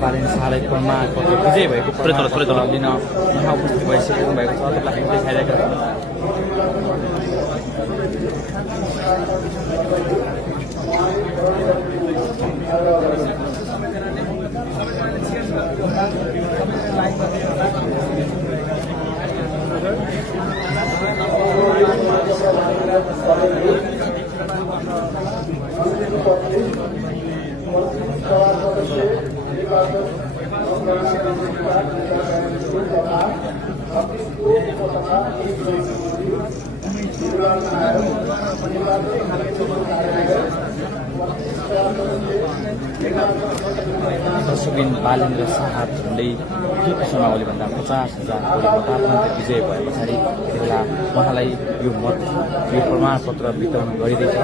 पालिन साह्रै प्रमाणपत्र विजय भएको प्रमाणपत्र लिन यहाँ उपस्थित भइसकेको भएको छ। तपाईँलाई हामी देखाइरहेका दर्शकबिन बालेन्द्र शाह झन्डै के समावलीभन्दा 50,000 मतदाताले विजय भए पछाडि यति बेला उहाँलाई यो प्रमाणपत्र वितरण गरिँदैछ।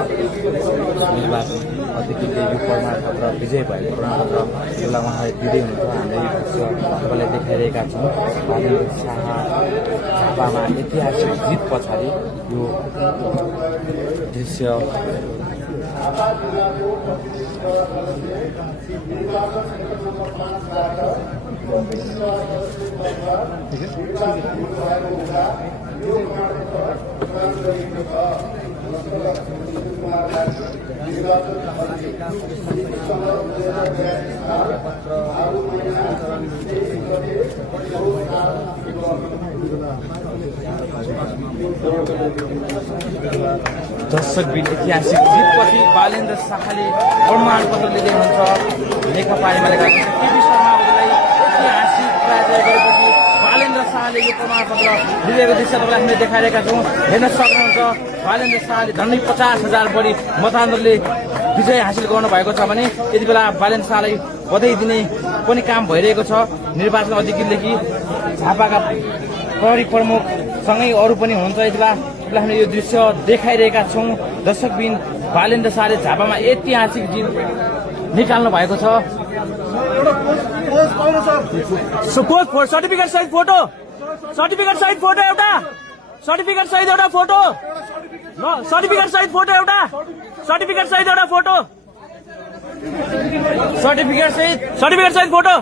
निर्वाचन अधिकृतले यो प्रमाणपत्र विजय भएको प्रमाणपत्र बेला उहाँलाई दिँदै हुनुहुन्छ। हामीले यो दृश्य तपाईँलाई देखाइरहेका छौँ। बालेन्द्र शाह झापामा ऐतिहासिक जित पछाडि यो दृश्य दर्शकबिन ऐतिहासिक जितपछि बालेन्द्र शाहले प्रमाणपत्र लिँदै हुनुहुन्छ। नेकपा एमालेका केपी शर्मा ओलीलाई ऐतिहासिक पराजय गरेपछि बालेन्द्र शाहले यो प्रमाणपत्र लिएको दृश्य तपाईँलाई हामीले देखाइरहेका छौँ। हेर्न सक्नुहुन्छ बालेन्द्र शाहले झन्डै 50,000 बढी मतान्तरले विजय हासिल गर्नु भएको छ भने यति बेला बालेन्द्र शाहलाई बधाई दिने पनि काम भइरहेको छ। निर्वाचन अधिकृतदेखि झापाका प्रहरी प्रमुखसँगै अरू पनि हुनुहुन्छ। यति बेला हामीले यो दृश्य देखाइरहेका छौँ। दर्शकबिन बालेन्द्र शाहले झापामा ऐतिहासिक जित निकाल्नु भएको छ। सर्टिफिकेट सहित फोटो एउटा सर्टिफिकेट सहित फोटो एउटा सर्टिफिकेट सहित फोटो